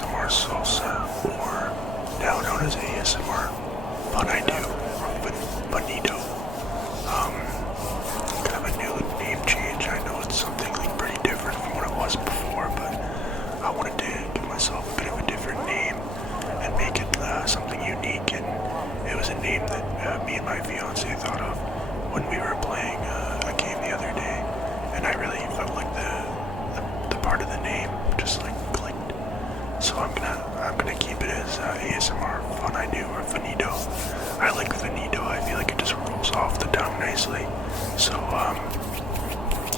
ASMR Salsa, or now known as ASMRFunido, or Funito. Kind of a new name change. I know it's something like pretty different from what it was before, but I wanted to give myself a bit of a different name and make it something unique. And it was a name that me and my fiance thought of when we were playing a game the other day, and I really felt like the part of the name just like clicked. So I'm gonna keep it as ASMR Funido or Funito. I like Funito. I feel like it just rolls off the tongue nicely. So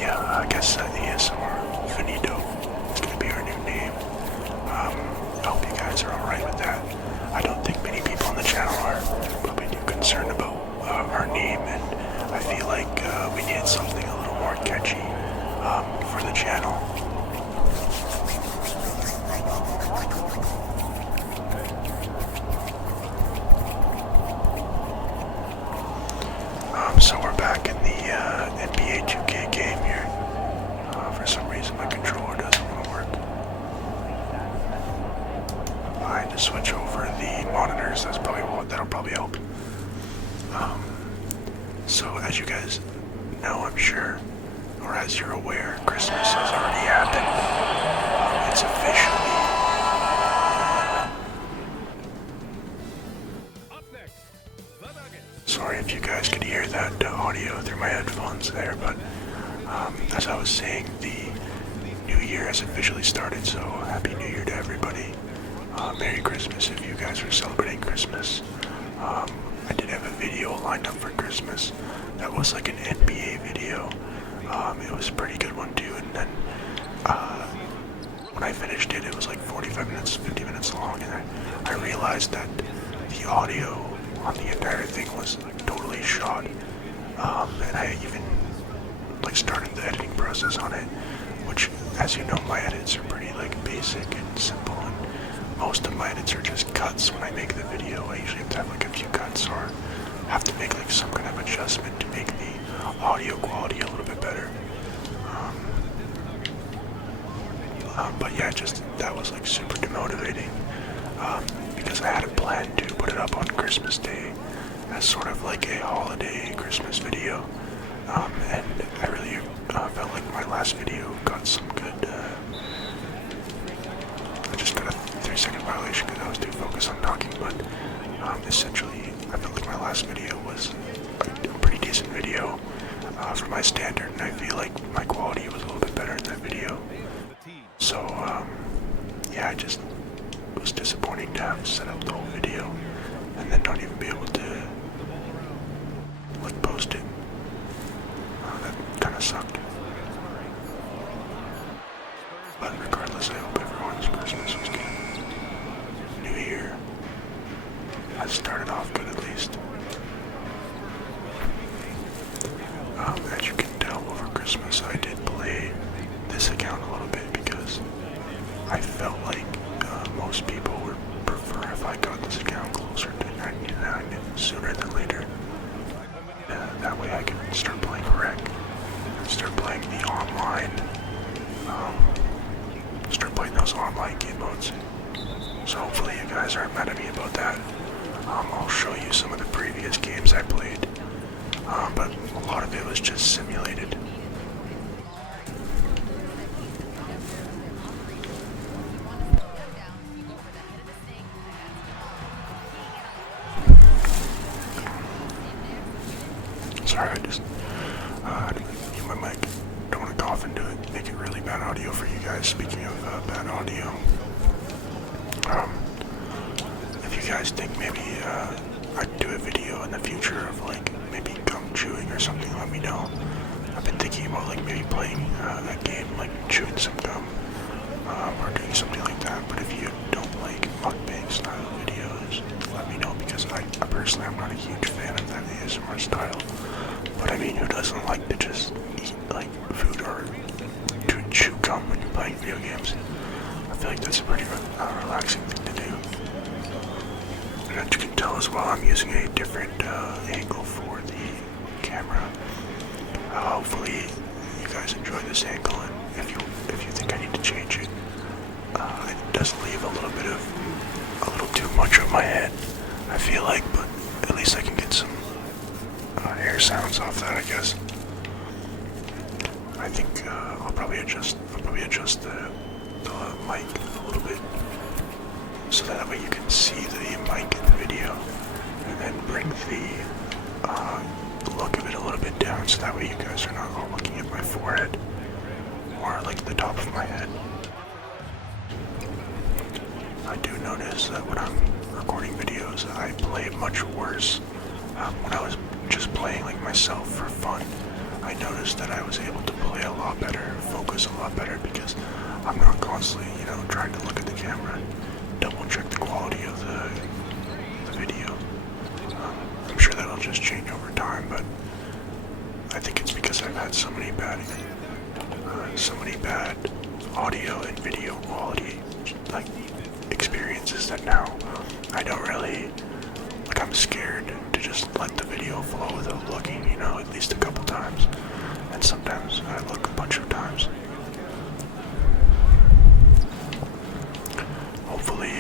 yeah, I guess ASMR Funito is gonna be our new name. I hope you guys are alright with that. I don't think many people on the channel are probably too concerned about our name, and I feel like we needed something a little more catchy for the channel. So we're back in the NBA 2K game here. For some reason my controller doesn't want to work. I had to switch over the monitors. That'll probably help. So as you guys know, I'm sure, or as you're aware, Christmas has already happened. It's officially. Sorry if you guys could hear that audio through my headphones there, but as I was saying, the new year has officially started, so Happy New Year to everybody. Merry Christmas if you guys are celebrating Christmas. I did have a video lined up for Christmas that was like an NBA video. It was a pretty good one too, and then when I finished it, it was like 45 minutes, 50 minutes long, and I realized that the audio on the entire thing was like totally shot, and I even like started the editing process on it, which, as you know, my edits are pretty like basic and simple, and most of my edits are just cuts. When I make the video, I usually have to have like a few cuts or have to make like some kind of adjustment to make the audio quality a little bit better. But yeah, that was like super demotivating, because I had a plan to put it up on Christmas Day as sort of like a holiday Christmas video, and I really felt like my last video got some good, I just got a 3-second violation because I was too focused on talking, but essentially I felt like my last video was a pretty decent video for my standard, and I feel like my quality was a little bit better in that video. So yeah, it was disappointing to have to set up the whole video and then not even be able to like post it. That kind of sucked. But regardless, I hope everyone's Christmas was good. New Year has started off good at least. As you can tell, over Christmas I did play this account a little bit because I felt like most people would prefer if I got this account closer to 99 sooner than later. That way I can start playing rec and start playing the online, start playing those online game modes. So hopefully you guys aren't mad at me about that. I'll show you some of the previous games I played, but a lot of it was just simulated. Sorry, I just mute my mic. Don't want to cough into it, make it really bad audio for you guys. Speaking of bad audio, if you guys think maybe I'd do a video in the future of like maybe gum chewing or something, let me know. I've been thinking about like maybe playing a game like chewing some gum, or doing something like that. But if you don't like mukbang style videos, let me know, because I personally I'm not a huge fan of that ASMR style. But I mean, who doesn't like to just eat like food or to chew gum when you're playing video games? I feel like that's a pretty relaxing thing to do. And as you can tell as well, I'm using a different angle for the camera. Hopefully you guys enjoy this angle, and if you think I need to change it, it does leave a little bit adjust the mic a little bit so that way you can see the mic in the video, and then bring the look of it a little bit down so that way you guys are not all looking at my forehead or like the top of my head. I do notice that when I'm recording videos, I play much worse. When I was just playing like myself for fun, I noticed that I was able to play a lot better, focus a lot better, because I'm not constantly, trying to look at the camera, double check the quality of the video. I'm sure that'll just change over time, but I think it's because I've had so many bad audio and video quality like experiences that now I don't really, I'm scared to just let the video flow without looking, at least a couple times, and sometimes I look a bunch of times. Hopefully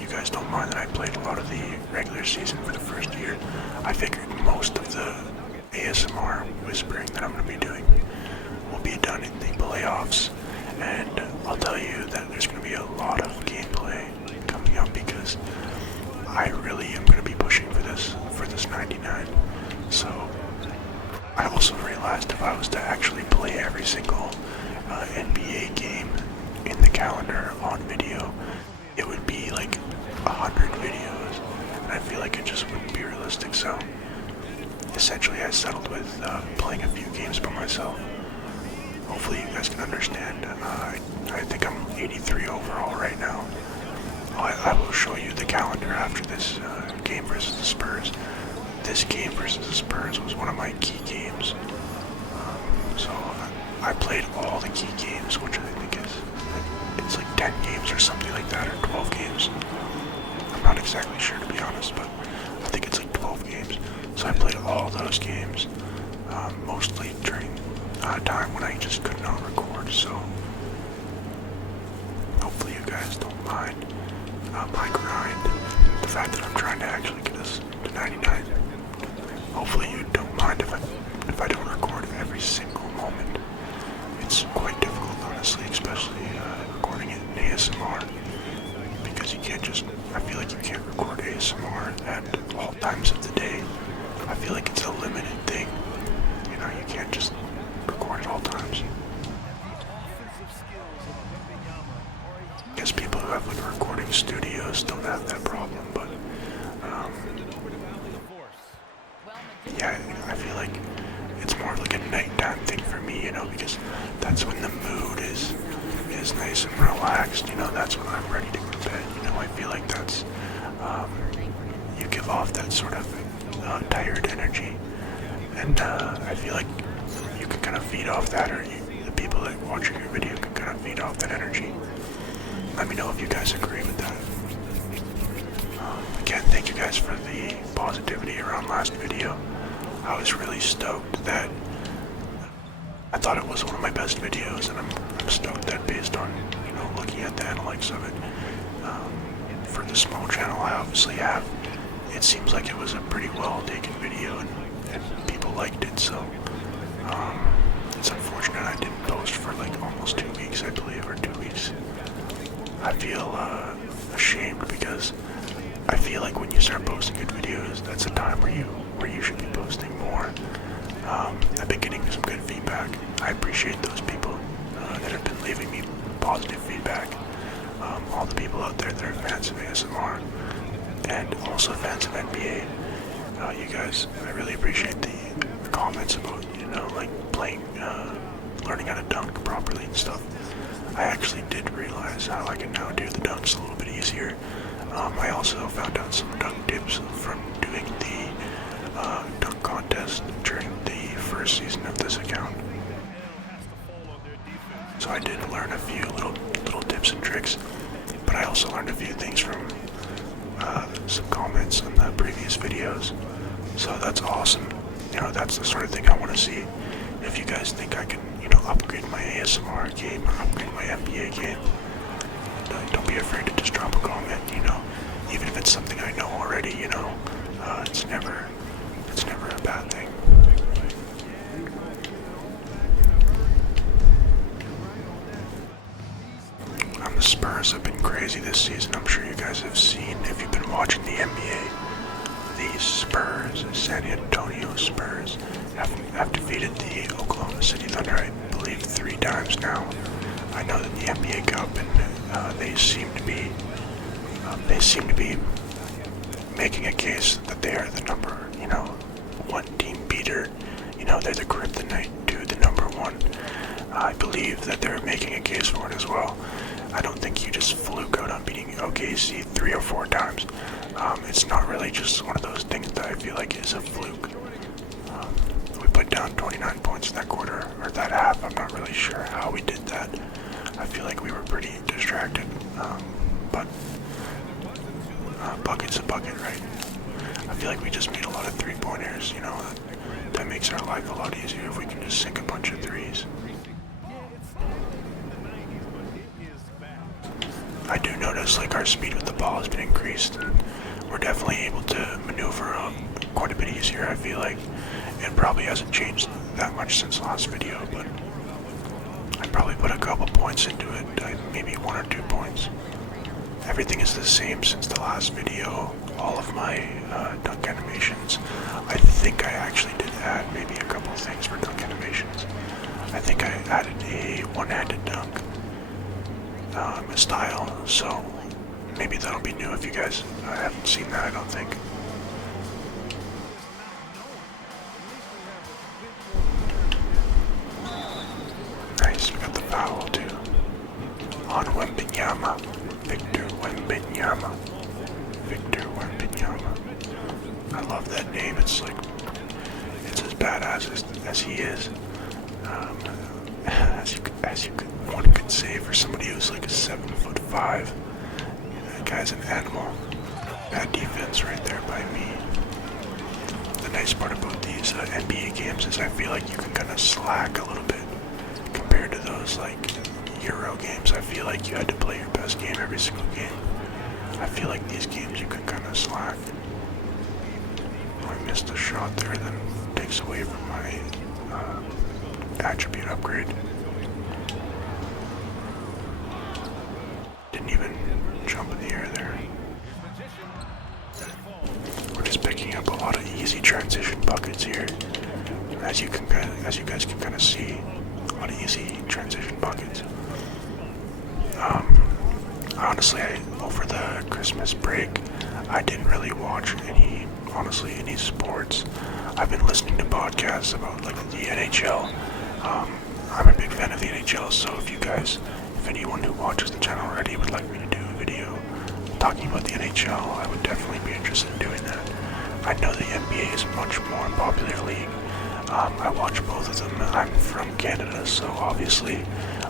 you guys don't mind that I played a lot of the regular season for the first year. I figured most of the ASMR whispering that I'm going to be doing will be done in the playoffs, and I'll tell you that there's going to be a lot of gameplay coming up because I really am going to be pushing for this 99. So I also realized if I was to actually play every single NBA game in the calendar on video, it would be like 100 videos, and I feel like it just wouldn't be realistic. So essentially I settled with playing a few games by myself. Hopefully you guys can understand. I think I'm 83 overall right now. I will show you the calendar after this game versus the Spurs. This game versus the Spurs was one of my key games. So I played all the key games, which I think is, it's like 10 games or something like that, or 12 games. I'm not exactly sure, to be honest, but I think it's like 12 games. So I played all those games, mostly during time when I just could not record. So hopefully you guys don't mind my grind, the fact that I'm trying to actually get us to 99. Hopefully you don't mind if I don't record every single moment. It's quite difficult, honestly, especially recording it in ASMR, because you can't just, I feel like you can't record ASMR at all times of the day. I feel like it's a limited thing. You can't just record at all times. I guess people who have like recording studios don't have that problem, but yeah, I feel like it's more like a nighttime thing for me, because that's when the mood is nice and relaxed, that's when I'm ready to go to bed, I feel like that's, you give off that sort of tired energy, and I feel like you can kind of feed off that, or the people that watch your video can kind of feed off that energy. Let me know if you guys agree with that. Again, thank you guys for the positivity around last video. I was really stoked that I thought it was one of my best videos, and I'm stoked that based on looking at the analytics of it, for the small channel I obviously have, it seems like it was a pretty well taken video, and people liked it. So it's unfortunate I didn't post for like almost 2 weeks, I believe, or 2 weeks. I feel ashamed because I feel like when you start posting good videos, that's a time where you should be posting more. I've been getting some good feedback. I appreciate those people that have been leaving me positive feedback. All the people out there that are fans of ASMR and also fans of NBA. You guys, I really appreciate the comments about like playing, learning how to dunk properly and stuff. I actually did realize how I can now do the dunks a little bit easier. I also found out some dunk tips from doing the dunk contest during the first season of this account. So I did learn a few little tips and tricks, but I also learned a few things from some comments on the previous videos. So that's awesome. That's the sort of thing I want to see. If you guys think I can, upgrade my ASMR game or upgrade my NBA game, don't be afraid to just drop a comment. Even if it's something I know already, it's never a bad thing. The Spurs have been crazy this season. I'm sure you guys have seen if you've been watching the NBA. The Spurs, San Antonio Spurs, have defeated the Oklahoma City Thunder, I believe, 3 times now. I know that the NBA Cup, and they seem to be making a case that they are the number, 1 team beater. They're the kryptonite to the number 1. I believe that they're making a case for it as well. I don't think you just fluke out on beating OKC 3 or 4 times. It's not really just one of those things that I feel like is a fluke. We put down 29 points in that quarter, or that half. I'm not really sure how we did that. I feel like we were pretty distracted. But bucket's a bucket, right? I feel like we just made a lot of 3-pointers, that makes our life a lot easier if we can just sink a bunch of 3s. I do notice our speed with the ball has been increased, and we're definitely able to maneuver quite a bit easier. I feel like it probably hasn't changed that much since the last video, but I probably put a couple points into it, maybe 1 or 2 points. Everything is the same since the last video. All of my dunk animations. I think I actually did add maybe a couple things for dunk animations. I think I added a one-handed dunk style, so maybe that'll be new if you guys haven't seen that, I don't think. Nice, we got the foul too. On Wembanyama. Victor Wembanyama. Victor Wembanyama. I love that name. It's as badass as he is. One could say for somebody who's like a 7'5". That guy's an animal. Bad defense right there by me. The nice part about these NBA games is I feel like you can kind of slack a little bit compared to those Euro games. I feel like you had to play your best game every single game. I feel like these games you can kind of slack. I missed a shot there, then takes away from my attribute upgrade. Didn't even jump in the air there. We're just picking up a lot of easy transition buckets here. As you guys can kind of see, a lot of easy transition buckets. Honestly, over the Christmas break, I didn't really watch any sports. I've been listening to podcasts about the NHL. I'm a big fan of the NHL, so if anyone who watches the channel already would like me to do a video talking about the NHL, I would definitely be interested in doing that. I know the NBA is a much more popular league. I watch both of them. I'm from Canada, so obviously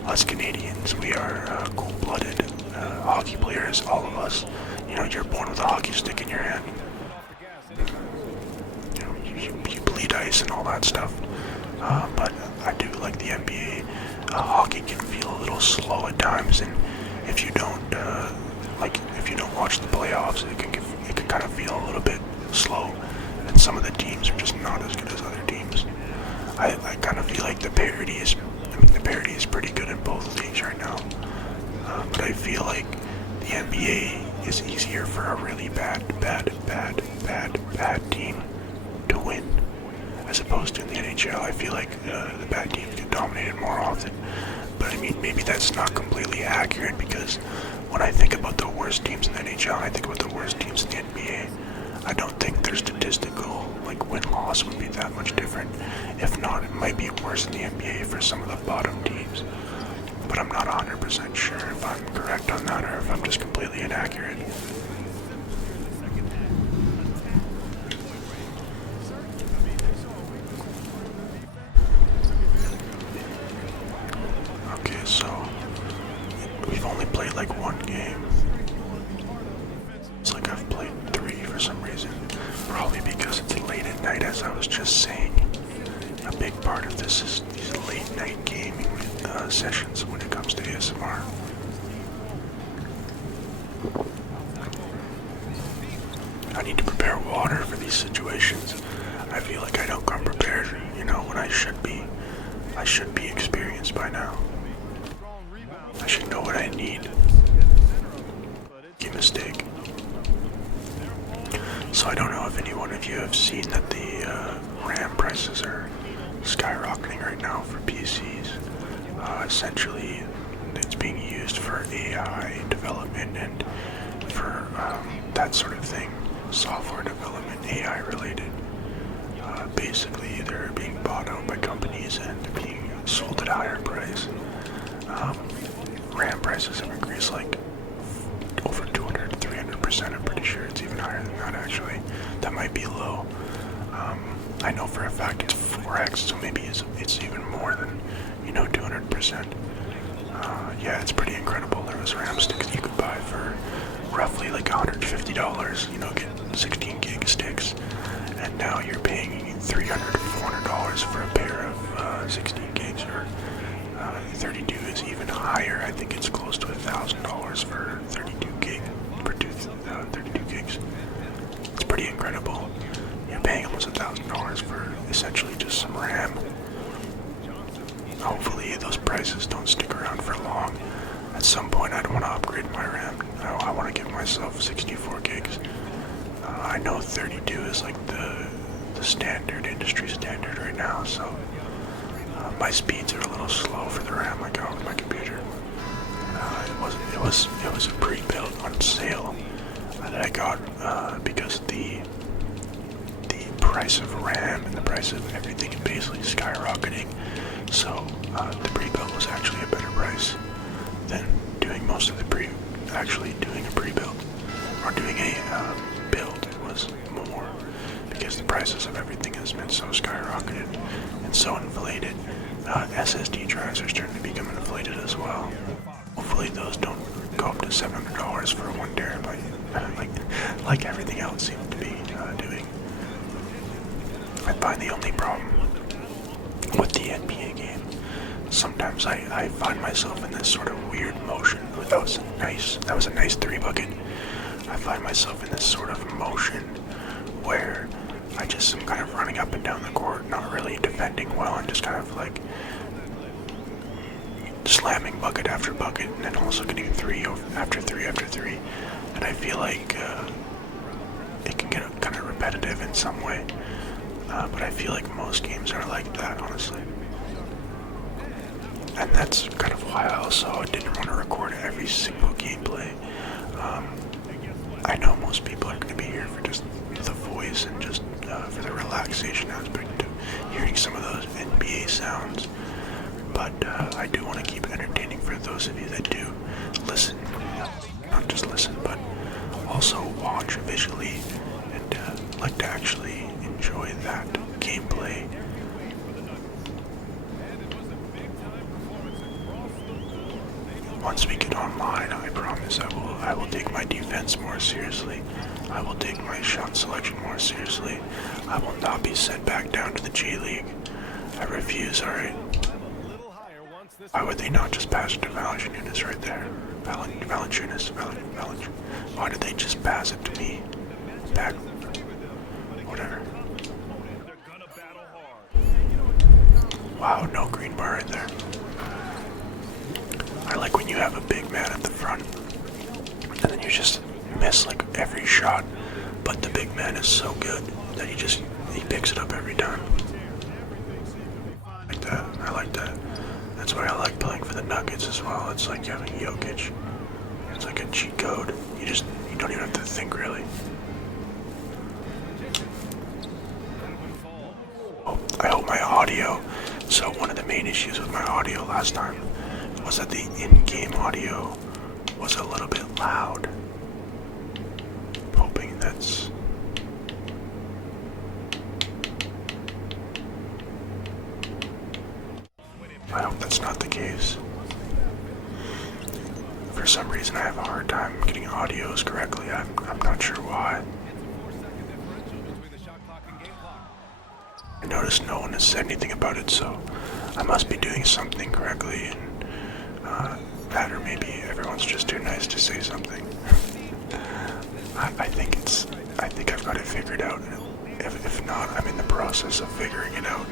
us Canadians, we are cold-blooded hockey players, all of us. You're born with a hockey stick in your hand. You bleed ice and all that stuff. But I do like the NBA. Hockey can feel a little slow at times, and if you don't watch the playoffs, it can kind of feel a little bit slow, and some of the teams are just not as good as other teams. I kind of feel like the parity is pretty good in both leagues right now. But I feel like the NBA is easier for a really bad team to win, as opposed to in the NHL. I feel like the bad teams get dominated more often. But maybe that's not completely accurate, because when I think about the worst teams in the NHL, I think about the worst teams in the NBA. I don't think their statistical win-loss would be that much different. If not, it might be worse in the NBA for some of the bottom teams. But I'm not 100% sure if I'm correct on that, or if I'm just completely inaccurate. Okay, so we've only played one game. It's like I've played 3 for some reason. Probably because it's late at night, as I was just saying. A big part of this is these late night gaming sessions when it comes to ASMR. I need to prepare water for these situations. I feel like I don't come prepared, when I should be. I should be experienced by now. I should know what I need. you have seen that the RAM prices are skyrocketing right now for PCs. Essentially, it's being used for AI development and for that sort of thing, software development, AI related. Basically, they're being bought out by companies and being sold at a higher price. RAM prices have increased like over 200 to 300%. I'm pretty sure it's even higher than that actually. That might be low. I know for a fact it's 4x, so maybe it's even more than, 200%. Yeah, it's pretty incredible. There was RAM sticks you could buy for roughly like $150, get 16 gig sticks, and now you're paying $300 to $400 for a pair of 16 gigs, or 32 is even higher. I think it's close to $1,000 for 32 gig, for 32 gigs. It's pretty incredible. You're paying almost $1,000 for essentially just some RAM. Hopefully those prices don't stick around for long. At some point I don't want to upgrade my RAM. I want to give myself 64 gigs. I know 32 is like the standard, industry standard right now, so my speeds are a little slow for the RAM I got with my computer. It was a pre-built on sale that I got because the price of RAM and the price of everything is basically skyrocketing. So the pre-built was actually a better price than doing most of the actually doing a pre-built or doing a build was more, because the prices of everything has been so skyrocketed and so inflated. SSD drives are starting to become inflated as well. Hopefully those don't go up to $700 for 1 terabyte, like everything else seems to be doing. I find the only problem with the NBA game, sometimes I find myself in this sort of weird motion. That was a nice 3 bucket. I find myself in this sort of motion where I just am kind of running up and down the court, not really defending well, and just kind of like slamming bucket after bucket, and then also getting 3 after 3 after 3. And I feel like it can get kind of repetitive in some way. But I feel like most games are like that, honestly. And that's kind of why I also didn't want to record every single gameplay. I know most people are going to be here for just the voice and just for the relaxation aspect of hearing some of those NBA sounds. But I do want to keep entertaining for those of you that do listen. Not just listen, but also watch visually and like to actually enjoy that gameplay. Once we get online, I promise I will take my defense more seriously. I will take my shot selection more seriously. I will not be sent back down to the J League. I refuse, alright? Why would they not just pass it to Valanciunas right there? Valanciunas. Why did they just pass it to me? Back. Whatever. Wow, no green bar right there. I like when you have a big man at the front, and then you just miss like every shot, but the big man is so good that he picks it up every time. I like that. That's why I like playing for the Nuggets as well. It's like having Jokic. It's like a cheat code. You don't even have to think really. Oh, I hope my audio. So one of the main issues with my audio last time was that the in-game audio was a little bit loud. Hoping that's... I hope that's not the case. For some reason I have a hard time getting audios correctly. I'm not sure why. I noticed no one has said anything about it, so I must be doing something correctly, and that, or maybe everyone's just too nice to say something. I think I've got it figured out. If not, I'm in the process of figuring it out.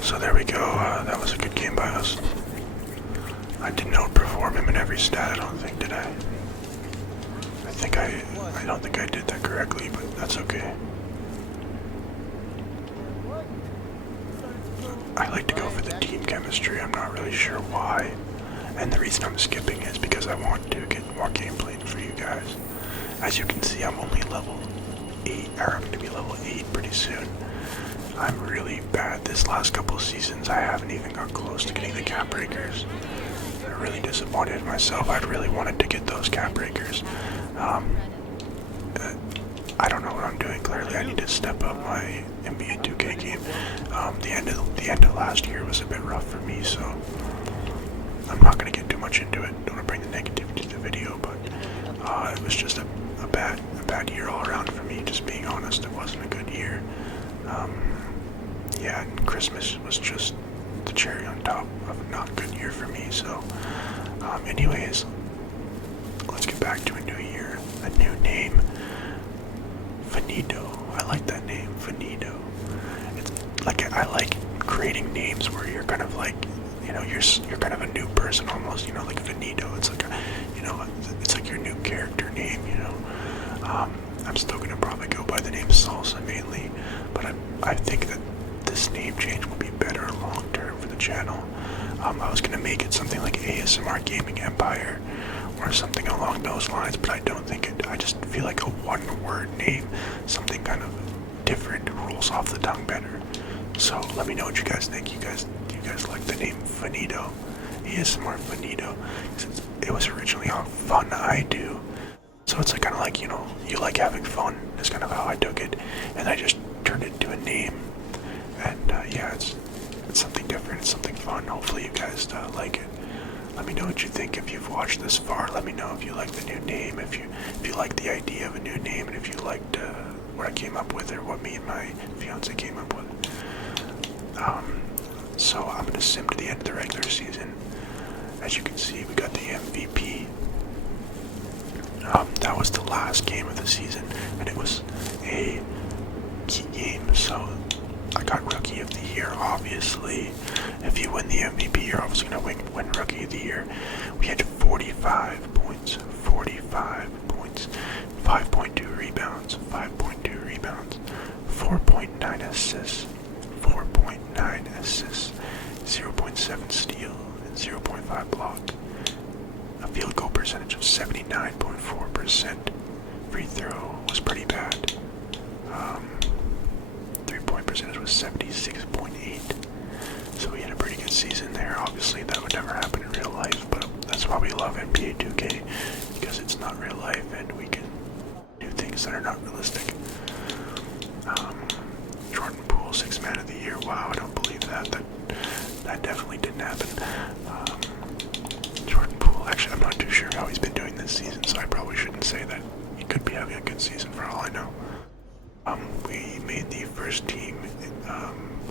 So there we go. That was a good game by us. I didn't outperform him in every stat, I don't think, did I? I don't think I did that correctly, but that's okay. I like to go for the team chemistry, I'm not really sure why. And the reason I'm skipping is because I want to get more gameplay for you guys. As you can see, I'm only level 8, or I'm going to be level 8 pretty soon. I'm really bad this last couple of seasons. I haven't even got close to getting the cap breakers. I'm really disappointed in myself. I'd really wanted to get those cap breakers. I don't know what I'm doing. Clearly, I need to step up my NBA 2K game. The end of last year was a bit rough for me, so I'm not going to get too much into it. Don't want to bring the negativity to the video, but it was just a bad year all around for me. Just being honest, it wasn't a good year. Yeah, and Christmas was just the cherry on top of a not good year for me. So, anyways, let's get back to a new year, a new name. Funido. I like that name, Funido. It's like I like creating names where you're kind of like, you know, you're kind of a new person almost. You know, like Funido. It's like it's like your new character name. You know, I'm still gonna probably go by the name Salsa mainly, but I think that this name change will be better long term for the channel. I was gonna make it something like ASMR Gaming Empire or something along those lines, but I don't think it. I just feel like a one-word name, something kind of different, rolls off the tongue better. So let me know what you guys think. Do you guys like the name Funido? ASMRFunido. It was originally on Fun I Do, so it's like kind of like, you know, you like having fun. Is kind of how I took it, and I just turned it into a name. And yeah, it's something different. It's something fun. Hopefully you guys like it. Let me know what you think if you've watched this far. Let me know if you like the new name, if you like the idea of a new name, and if you liked what I came up with or what me and my fiance came up with. So I'm gonna sim to the end of the regular season. As you can see, we got the MVP. That was the last game of the season, and it was a key game. So I got Rookie of the Year, obviously. If you win the MVP, you're obviously going to win Rookie of the Year. We had 45 points, 5.2 rebounds, 4.9 assists, 0.7 steal, and 0.5 block. A field goal percentage of 79.4%. Free throw was pretty bad. 3-point percentage was 76.8. So we had a pretty good season there. Obviously that would never happen in real life, but that's why we love NBA 2K, because it's not real life and we can do things that are not realistic. Jordan Poole, 6th man of the year. Wow, I don't believe that. That definitely didn't happen. Jordan Poole, actually I'm not too sure how he's been doing this season, so I probably shouldn't say that. He could be having a good season for all I know. We made the first team.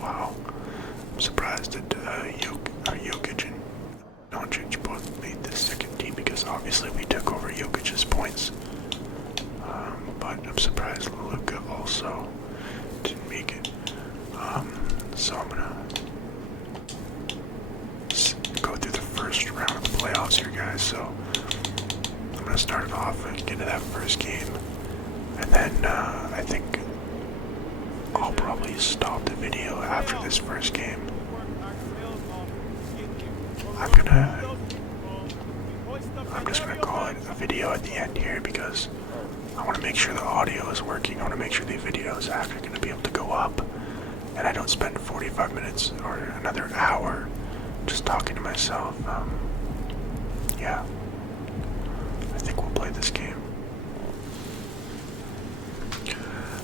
Wow. I'm surprised that Jokic and Doncic both made the second team, because obviously we took over Jokic's points. But I'm surprised Luka also didn't make it. So I'm gonna go through the first round of the playoffs here, guys. So I'm gonna start it off and get to that first game. And then I think I'll probably stop the video after this first game. I'm just gonna call it a video at the end here, because I want to make sure the audio is working. I want to make sure the video is actually going to be able to go up, and I don't spend 45 minutes or another hour just talking to myself. Yeah, I think we'll play this game.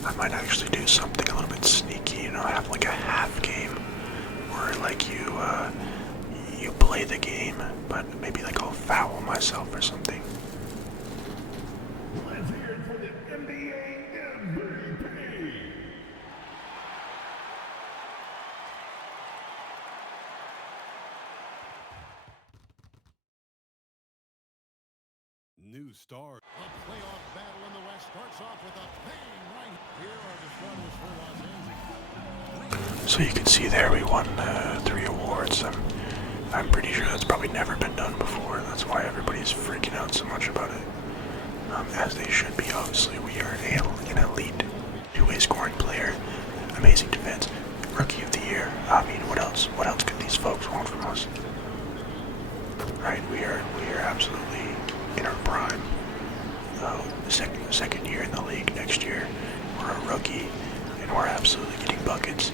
I might actually do something a little bit sneaky, you know, have like a half game where like you play the game, but maybe like I'll foul myself or something. Let's hear it for the NBA MVP. New start. A playoff battle in the West starts off with a bang right here are the struggles for Los Angeles. So you can see there we won 3 awards. I'm I'm pretty sure that's probably never been done before. That's why everybody's freaking out so much about it. As they should be, obviously. We are an elite two-way scoring player. Amazing defense. Rookie of the year. I mean, what else? What else could these folks want from us? Right, we are absolutely in our prime. Second year in the league. Next year, we're a rookie, and we're absolutely getting buckets.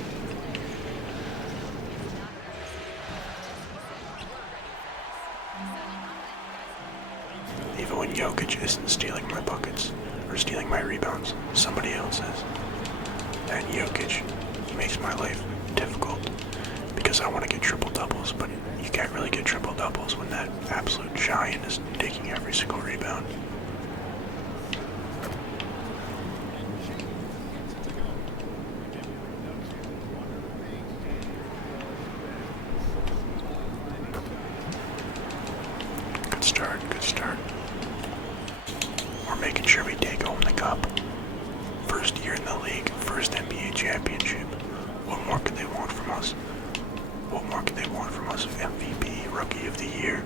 Even when Jokic isn't stealing my buckets or stealing my rebounds, somebody else is. And Jokic, he makes my life difficult because I want to get triple doubles, but you can't really get triple doubles when that absolute giant is taking every single rebound. Good start. We're making sure we take home the cup. First year in the league, first NBA championship. What more could they want from us? What more could they want from us? MVP, rookie of the year.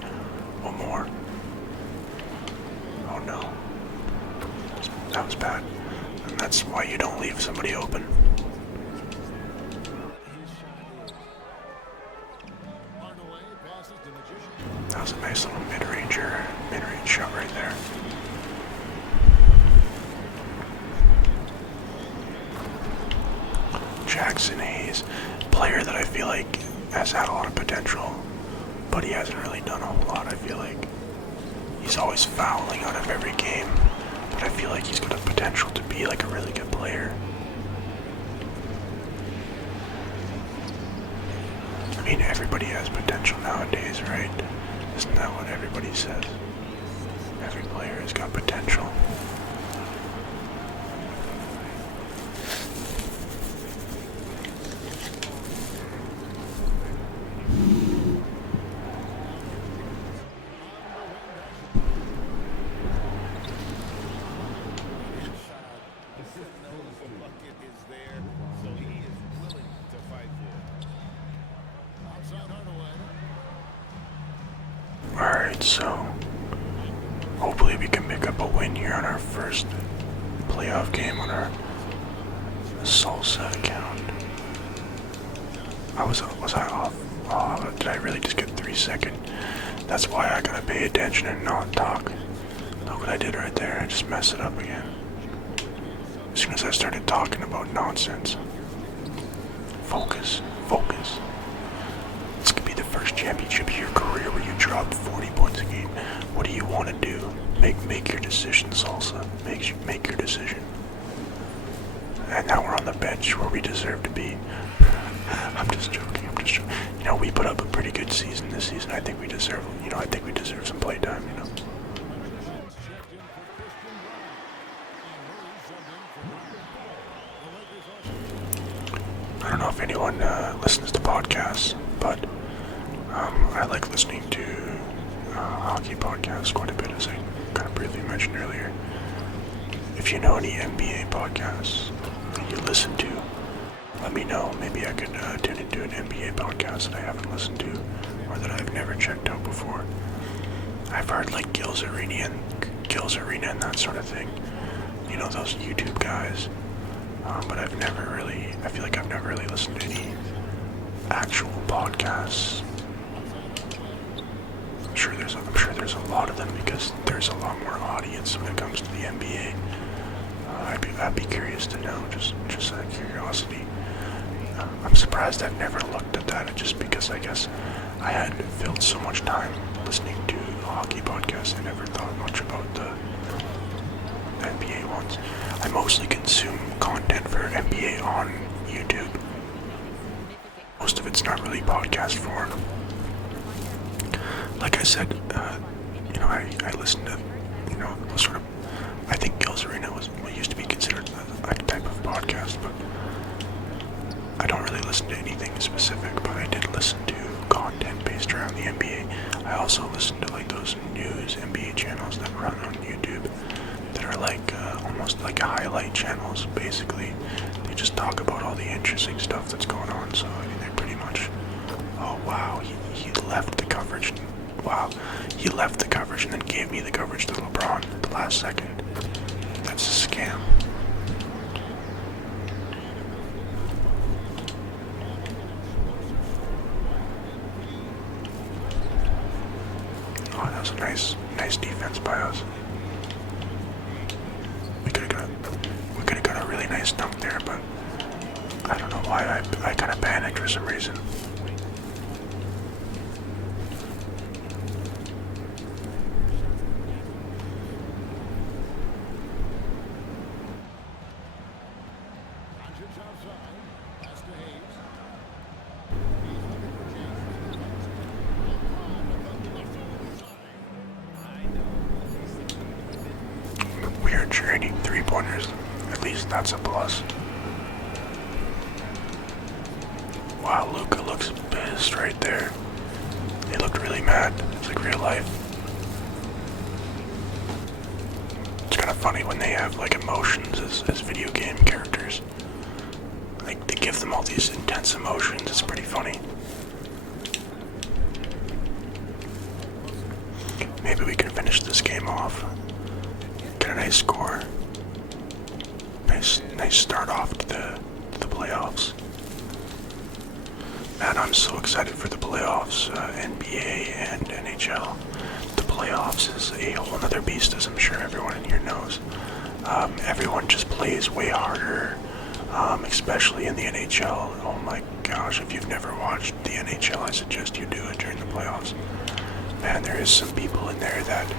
What more? Oh no. That was bad. And that's why you don't leave somebody open. That was a nice little mid-range shot right there. Jackson Hayes, player that I feel like has had a lot of potential, but he hasn't really done a whole lot. I feel like he's always fouling out of every game, but I feel like he's got a potential to be like a really good player. I mean, everybody has potential nowadays, right? Isn't that what everybody says? Every player has got potential. Alright, so hopefully we can pick up a win here on our first playoff game on our Salsa account. Was I off? Oh, did I really just get 3 seconds? That's why I gotta pay attention and not talk. Look what I did right there, I just messed it up again. As soon as I started talking about nonsense. Focus. This could be the first championship of your career where you drop 40 points a game. What do you want to do? Make your decision, Salsa. Make your decision. And now we're on the bench where we deserve to be. I'm just joking. You know, we put up a pretty good season this season. I think we deserve some playtime, you know. I don't know if anyone listens to podcasts, but I like listening to hockey podcasts quite a bit, as I kind of briefly mentioned earlier. If you know any NBA podcasts that you listen to, let me know. Maybe I could tune into an NBA podcast that I haven't listened to or that I've never checked out before. I've heard like Gil's Arena and that sort of thing. You know, those YouTube guys. But I feel like I've never really listened to any actual podcasts. I'm sure there's a lot of them because there's a lot more audience when it comes to the NBA. I'd be curious to know, just out of curiosity. I'm surprised I've never looked at that, just because I guess I had filled so much time listening to hockey podcasts. I never thought much about the NBA ones. I mostly consume content for NBA on YouTube. Most of it's not really podcast form. Like I said, I listen to, sort of, I think Gil's Arena used to be considered a type of podcast, but I don't really listen to anything specific, but I did listen to content based around the NBA. I also listen to like those news NBA channels that run on YouTube that are like almost like highlight channels, basically. They just talk about all the interesting stuff that's going on, so I mean, they're pretty much, oh wow, he left the coverage. Wow, he left the coverage and then gave me the coverage to LeBron at the last second. That's a scam. Oh, that was a nice defense by us. We could have got a really nice dunk there, but I don't know why I kind of panicked for some reason. We are trading three-pointers. At least that's a plus. Wow, Luka looks pissed right there. He looked really mad. It's like real life. It's kind of funny when they have like emotions as video game characters. Like they give them all these intense emotions. It's pretty funny. Maybe we can finish this game off. Get a nice score. Nice start off to the playoffs. Man, I'm so excited for the playoffs, NBA and NHL. The playoffs is a whole other beast, as I'm sure everyone in here knows. Everyone just plays way harder, especially in the NHL. Oh my gosh, if you've never watched the NHL, I suggest you do it during the playoffs. Man, there is some people in there that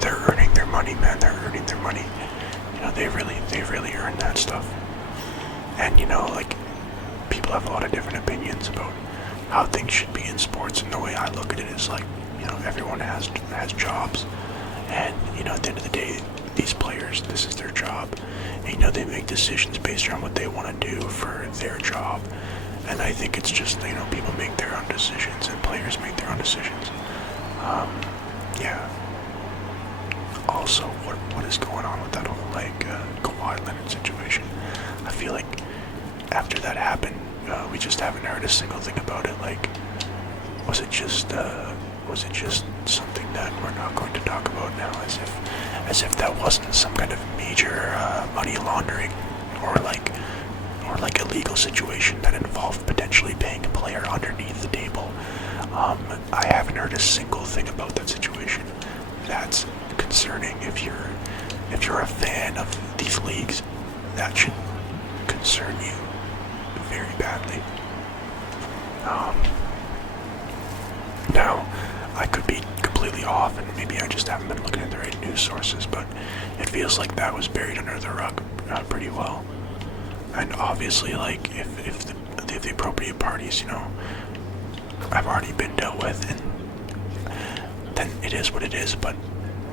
they're earning their money, man. They're earning their money. You know, they really earn that stuff. And you know, like, people have a lot of different opinions about how things should be in sports, and the way I look at it is like, you know, everyone has jobs, and you know, at the end of the day, these players, this is their job, and you know, they make decisions based on what they want to do for their job. And I think it's just, you know, people make their own decisions and players make their own decisions. Yeah. Also, what is going on with that whole like Kawhi Leonard situation? I feel like after that happened, we just haven't heard a single thing about it. Like, was it just something that we're not going to talk about now, as if that wasn't some kind of major money laundering or like illegal situation that involved potentially paying a player underneath the table. I haven't heard a single thing about that situation. That's concerning. If you're a fan of these leagues, that should concern you very badly. Now, I could be completely off, and maybe I just haven't been looking at the right news sources, but it feels like that was buried under the rug pretty well. And obviously, like, if the appropriate parties, you know, have already been dealt with, and then it is what it is. But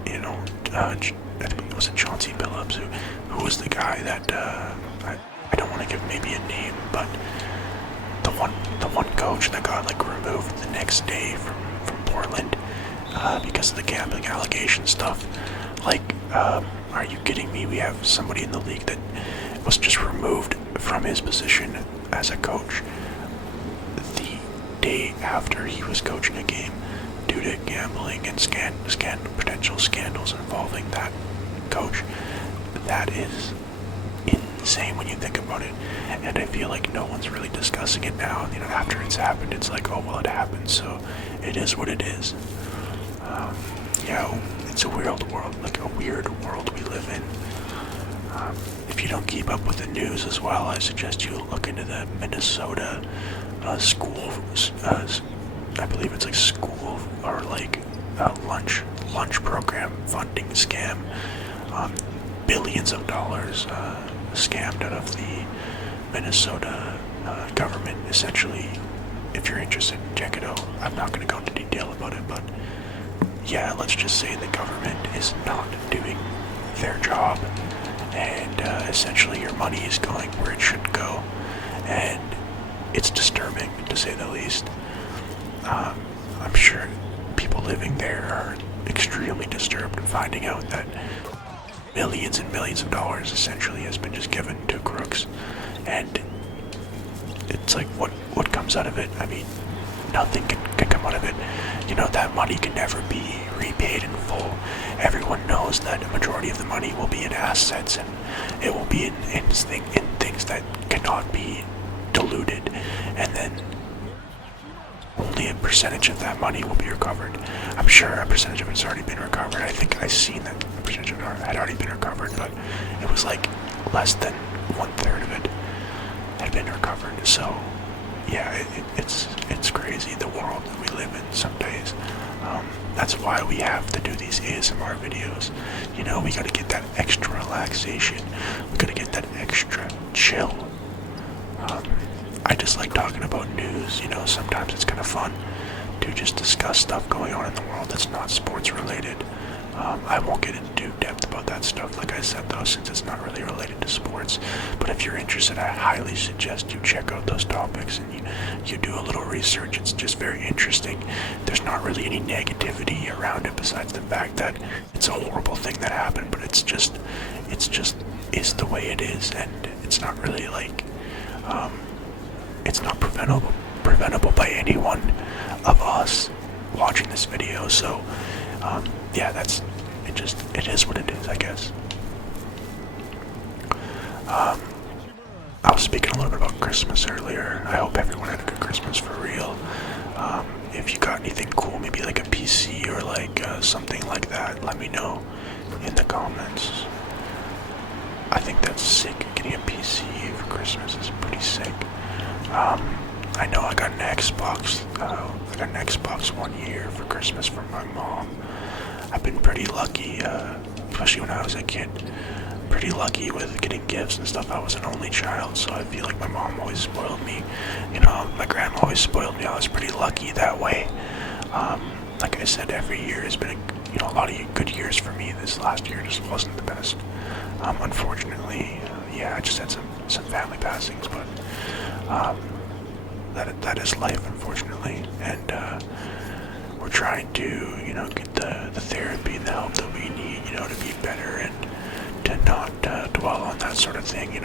you know, I think it was Chauncey Billups who was the guy that I don't want to give maybe a name, but the one coach that got like removed the next day from Portland because of the gambling allegation stuff. Like, are you kidding me? We have somebody in the league that was just removed from his position as a coach the day after he was coaching a game due to gambling and potential scandals involving that coach. That is insane when you think about it, and I feel like no one's really discussing it now. You know, after it's happened, it's like, oh well, it happened, so it is what it is. Yeah, it's a weird world, like a weird world we live in. If you don't keep up with the news as well, I suggest you look into the Minnesota school, I believe it's like school or like lunch program funding scam. Billions of dollars scammed out of the Minnesota government, essentially. If you're interested, check it out. I'm not going to go into detail about it, but yeah, let's just say the government is not doing their job, and essentially your money is going where it should go, and it's disturbing, to say the least. I'm sure people living there are extremely disturbed finding out that millions and millions of dollars essentially has been just given to crooks, and it's like, what comes out of it? I mean, nothing can come out of it. You know, that money can never be repaid in full. Everyone knows that a majority of the money will be in assets, and it will be in things that cannot be diluted, and then only a percentage of that money will be recovered. I'm sure a percentage of it's already been recovered. I think I seen that a percentage of it had already been recovered, but it was like less than 1/3 of it had been recovered. So yeah, it's crazy, the world that we live in some days. That's why we have to do these ASMR videos. You know, we gotta get that extra relaxation. We gotta get that extra chill. I just like talking about news. You know, sometimes it's kind of fun to just discuss stuff going on in the world that's not sports related. I won't get into depth about that stuff, like I said, though, since it's not really related to sports. But if you're interested, I highly suggest you check out those topics and you do a little research. It's just very interesting. There's not really any negativity around it besides the fact that it's a horrible thing that happened, but it's just is the way it is, and it's not really like it's not preventable by any one of us watching this video. So yeah, it is what it is, I guess. I was speaking a little bit about Christmas earlier. I hope everyone had a good Christmas for real. If you got anything cool, maybe like a PC or like something like that, let me know in the comments. I think that's sick. Getting a PC for Christmas is pretty sick. I know I got an Xbox. I got an Xbox 1 year for Christmas from my mom. I've been pretty lucky, especially when I was a kid. Pretty lucky with getting gifts and stuff. I was an only child, so I feel like my mom always spoiled me. You know, my grandma always spoiled me. I was pretty lucky that way. Like I said, every year has been a lot of good years for me. This last year just wasn't the best. Unfortunately, yeah, I just had some family passings, but that is life, unfortunately. And we're trying to, get the therapy and the help that we need, to be better and to not dwell on that sort of thing.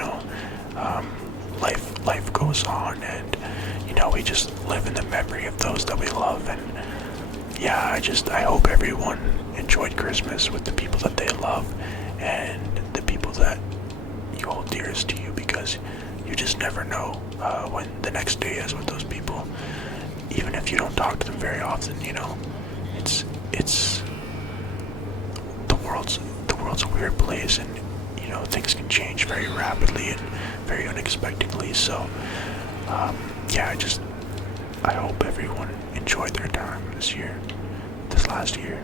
Life goes on, and we just live in the memory of those that we love. And yeah, I hope everyone enjoyed Christmas with the people that they love and the people that you hold dearest to you, because you just never know when the next day is with those people. Even if you don't talk to them very often, it's the world's a weird place, and things can change very rapidly and very unexpectedly. So yeah, I hope everyone enjoyed their time this last year.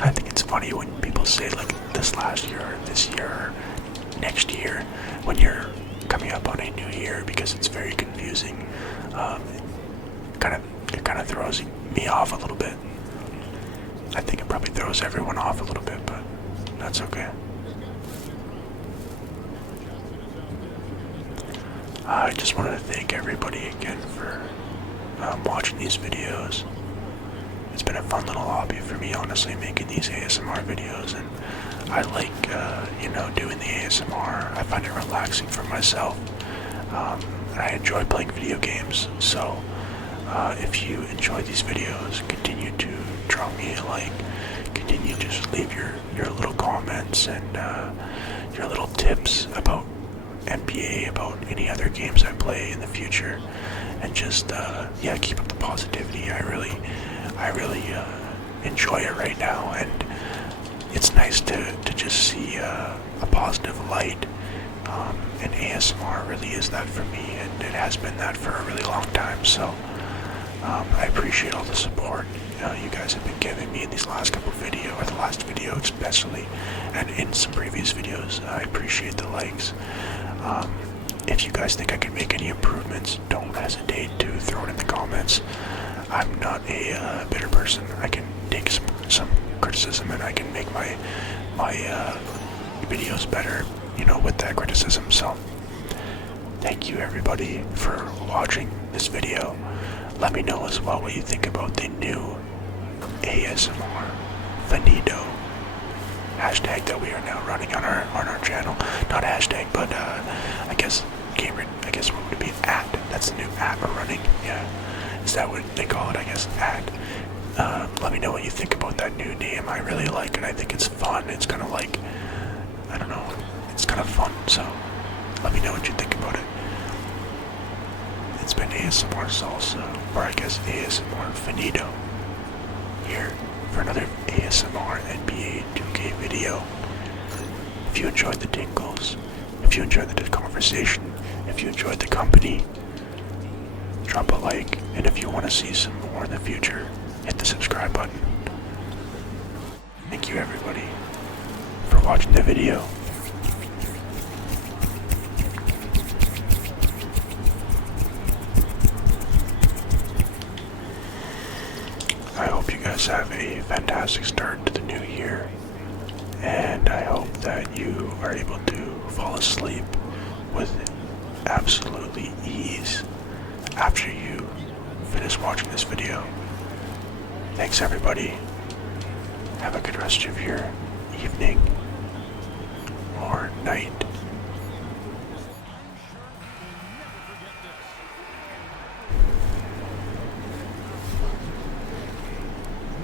I think it's funny when people say like this last year or this year or next year when you're coming up on a new year, because it's very confusing. It kind of throws me off a little bit. I think it probably throws everyone off a little bit, but that's okay. I just wanted to thank everybody again for watching these videos. It's been a fun little hobby for me, honestly, making these ASMR videos, and I like, doing the ASMR. I find it relaxing for myself, and I enjoy playing video games. So, if you enjoy these videos, continue to drop me a like, continue to just leave your little comments and your little tips about NBA, about any other games I play in the future, and just keep up the positivity. I really enjoy it right now, and it's nice to just see a positive light. And ASMR really is that for me, and it has been that for a really long time. So I appreciate all the support you guys have been giving me in these last couple videos, or the last video especially, and in some previous videos. I appreciate the likes. If you guys think I can make any improvements, don't hesitate to throw it in the comments. I'm not a bitter person. I can take some criticism, and I can make my videos better, with that criticism. So thank you everybody for watching this video. Let me know as well what you think about the new ASMRFunido hashtag that we are now running on our channel. Not hashtag, but I guess what would it be? At. That's the new at we're running. Yeah. Is that what they call it? I guess ad. Let me know what you think about that new name. I really like it. I think it's fun. It's kind of like, I don't know, it's kind of fun. So let me know what you think about it. It's been ASMR Salsa, or I guess ASMRFunido, here for another ASMR NBA 2K video. If you enjoyed the tingles, if you enjoyed the conversation, if you enjoyed the company, drop a like, and if you want to see some more in the future, hit the subscribe button. Thank you everybody for watching the video. I hope you guys have a fantastic start to the new year, and I hope that you are able to fall asleep with absolutely ease after you finish watching this video. Thanks everybody. Have a good rest of your evening or night.